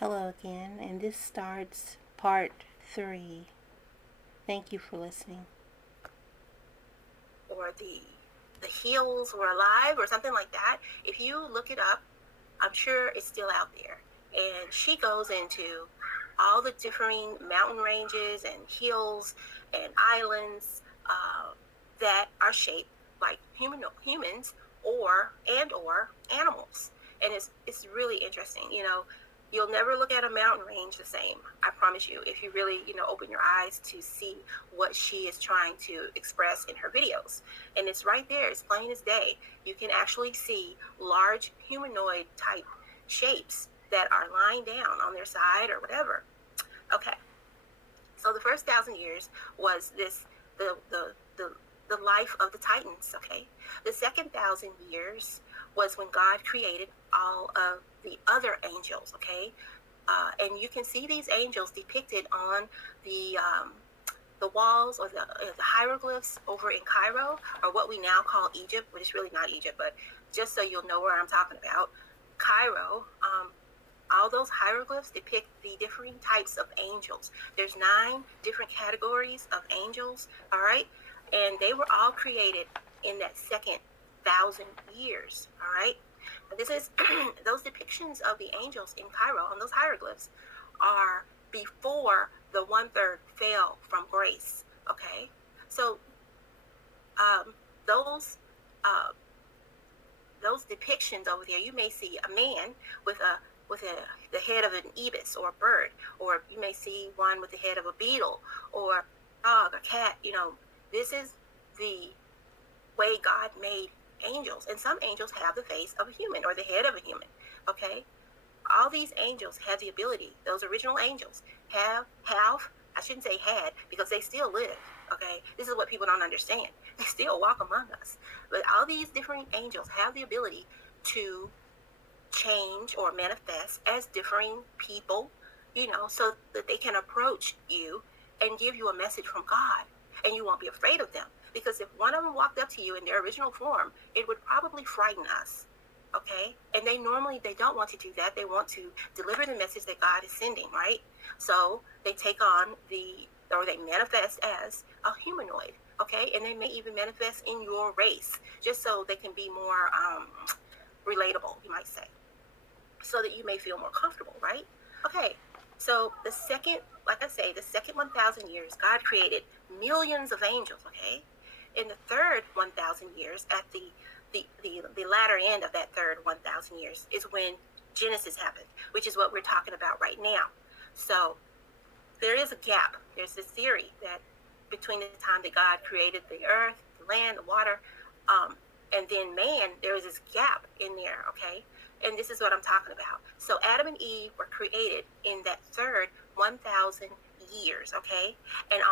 Hello again, and this starts part 3. Thank you for listening. Or the heels were alive or something like that. If you look it up, I'm sure it's still out there. And she goes into all the differing mountain ranges and hills and islands that are shaped like humans or animals. And it's really interesting. You'll never look at a mountain range the same, I promise you, if you really open your eyes to see what she is trying to express in her videos. And it's right there, it's plain as day. You can actually see large humanoid type shapes that are lying down on their side or whatever. Okay, so the first 1,000 years was the life of the Titans. Okay, the second 1,000 years was when God created all of the other angels. Okay, and you can see these angels depicted on the walls or the hieroglyphs over in Cairo, or what we now call Egypt, but it's really not Egypt, but just so you'll know where I'm talking about, Cairo. All those hieroglyphs depict the different types of angels. There's 9 different categories of angels, all right? And they were all created in that second 1,000 years, all right? And this is those depictions of the angels in Cairo on those hieroglyphs are before the 1/3 fell from grace, okay? So those depictions over there, you may see a man with the head of an ibis or a bird, or you may see one with the head of a beetle or a dog, a cat. This is the way God made angels. And some angels have the face of a human or the head of a human, okay? All these angels have the ability, those original angels have, I shouldn't say had, because they still live, okay? This is what people don't understand. They still walk among us. But all these different angels have the ability to change or manifest as differing people, so that they can approach you and give you a message from God, and you won't be afraid of them. Because if one of them walked up to you in their original form, it would probably frighten us, okay? And they don't want to do that. They want to deliver the message that God is sending, right? So they take on or they manifest as a humanoid, okay? And they may even manifest in your race, just so they can be more relatable, you might say, so that you may feel more comfortable, right? Okay, so the second 1,000 years, God created millions of angels, okay? In the third 1,000 years, at the latter end of that third 1,000 years, is when Genesis happened, which is what we're talking about right now. So there is a gap. There's this theory that between the time that God created the earth, the land, the water, and then man, there is this gap in there, okay? And this is what I'm talking about. So Adam and Eve were created in that third 1,000 years, okay? And